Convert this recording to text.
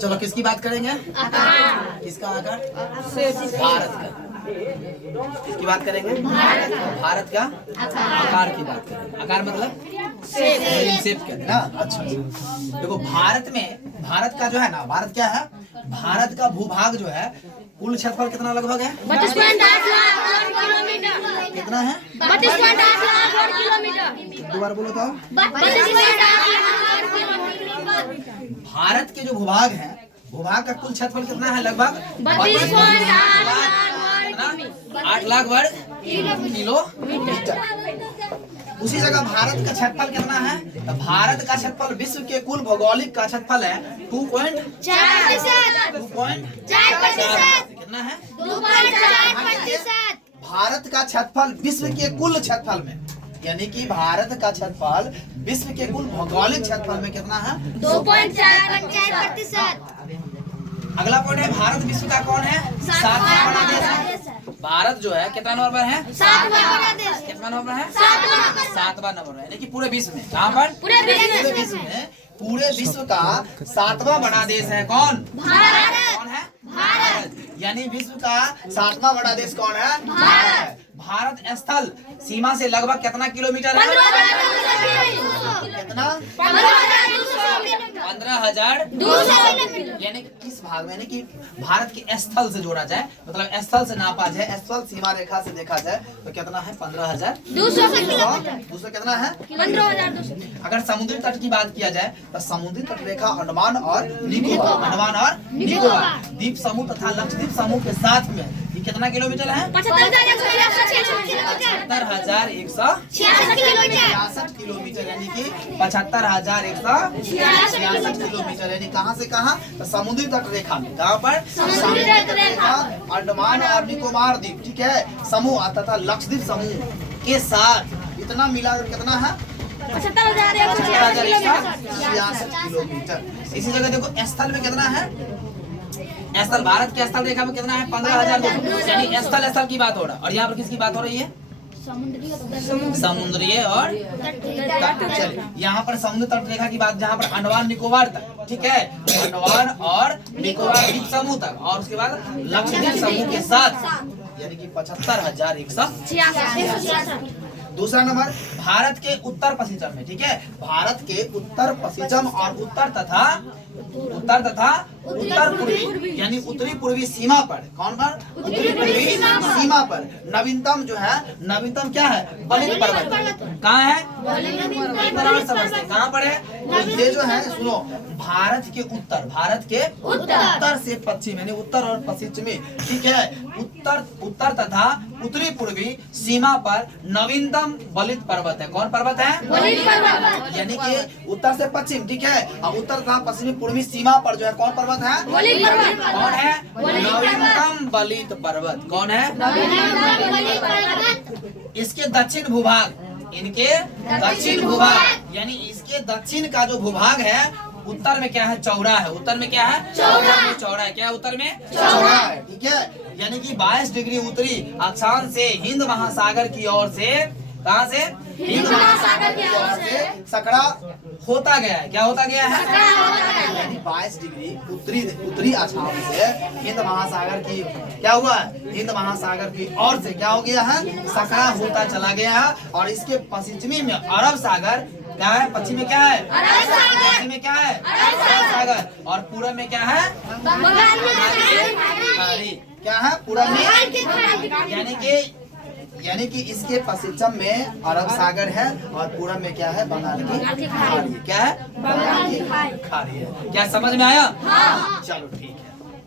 चलो किसकी बात करेंगे? आकार। किसका आकार? भारत का। किसकी बात करेंगे? भारत का आकार की बात करेंगे। आकार मतलब शेप कहते हैं ना। अच्छा देखो भारत का जो है ना, भारत क्या है? भारत का भूभाग जो है कुल क्षेत्रफल कितना लगभग है? 32.8 लाख किलोमीटर। कितना है? 32.8 लाख किलोमीटर। दोबारा बोलो तो। 32.8 लाख किलोमीटर। भारत के जो भूभाग है, भूभाग का कुल क्षेत्रफल कितना है? लगभग 8 लाख वर्ग किलोमीटर। उसी जगह भारत का क्षेत्रफल कितना है? तो भारत का क्षेत्रफल विश्व के कुल भौगोलिक का क्षेत्रफल है 2.4%। कितना है? 2.4%। भारत का क्षेत्रफल विश्व के कुल क्षेत्रफल में, यानी कि भारत का क्षेत्रफल विश्व के कुल भौगोलिक क्षेत्रफल में कितना है? 2.4%। अगला पॉइंट है भारत विश्व का कौन है? 7वां बड़ा देश है। भारत जो है कितना नंबर पर है? 7वां बड़ा देश। कितना नंबर है? 7वां नंबर है, यानी कि पूरे विश्व में। कहाँ पर? पूरे विश्व में। पूरे विश्व का 7वां बड़ा देश है कौन? भारत। कौन है? भारत। यानी विश्व का 7वां बड़ा देश कौन है? भारत। भारत स्थल सीमा से लगभग कितना किलोमीटर है? कितना? 15,200। यानी किस भाग में, यानी कि भारत के स्थल से जोड़ा जाए, मतलब स्थल से नापा जाए, स्थल सीमा रेखा से देखा जाए तो कितना है? 15,200 किलोमीटर। कितना है? 15,200। अगर समुद्री तट की बात किया जाए तो समुद्री तट रेखा अंडमान और निकोबार द्वीप समूह तथा लक्षद्वीप समूह के साथ में ये कितना किलोमीटर है? 75,166 किलोमीटर, यानी कि 75,166 किलोमीटर। यानी कहाँ से कहाँ? तो समुद्री तट रेखा में। कहाँ पर? समुद्री तट रेखा अंडमान और निकोबार द्वीप, ठीक है, समूह तथा लक्षद्वीप समूह के साथ इतना मिलाकर कितना है? 75,166 किलोमीटर। इसी जगह देखो स्थल में कितना है? स्थल भारत के स्थल रेखा में कितना है? 15,200। यानी स्थल की बात हो रहा है। और यहाँ पर किसकी बात हो रही है? समुद्रीय और चलिए यहाँ पर समुद्र तट रेखा की बात, जहाँ पर अंडमान निकोबार तक, ठीक है, अंडमान और निकोबार द्वीप समूह तक, और उसके बाद लक्षद्वीप समूह के साथ, यानी कि 75,166। दूसरा नंबर भारत के उत्तर पश्चिम में, ठीक है, भारत के उत्तर पश्चिम और उत्तर तथा उत्तर पूर्वी, यानी उत्तरी पूर्वी सीमा पर, कौन पर? उत्तरी पूर्वी सीमा पर नवीनतम जो है, नवीनतम क्या है? बलित पर्वत। कहाँ है? कहाँ पर है? ये जो है सुनो, भारत के उत्तर से पश्चिम, यानी उत्तर और पश्चिम में, ठीक है, उत्तर तथा उत्तरी पूर्वी सीमा पर नवीनतम बलित पर्वत है। कौन पर्वत है? यानी कि उत्तर से पश्चिम, ठीक है, और उत्तर तथा पश्चिमी पूर्वी सीमा पर जो है कौन पर्वत है? कौन है? नवीनतम बलित पर्वत। कौन है? इसके दक्षिण भूभाग, इनके दक्षिण भूभाग, यानी इसके दक्षिण का जो भूभाग है, उत्तर में क्या है? चौड़ा है। उत्तर में क्या है? चौड़ा है। क्या उत्तर में? चौड़ा है, ठीक है, यानी कि 22 डिग्री उत्तरी अक्षांश से हिंद महासागर की ओर से, कहाँ से? हिंद महासागर की ओर से सकड़ा होता गया है। क्या होता गया है? यानी 22 डिग्री उत्तरी अक्षांश से हिंद महासागर की क्या हुआ है? हिंद महासागर की ओर से क्या हो गया है? सकड़ा होता चला गया है। और इसके पश्चिमी में अरब सागर क्या है? पश्चिम में क्या है? पश्चिम में क्या है? अरब सागर। और पूरब में क्या है? क्या है? पूरब में, यानी कि इसके पश्चिम में अरब सागर है और पूरब में क्या है? बंगाल की खाड़ी। क्या है? बंगाल की खाड़ी है। क्या समझ में आया? चलो ठीक।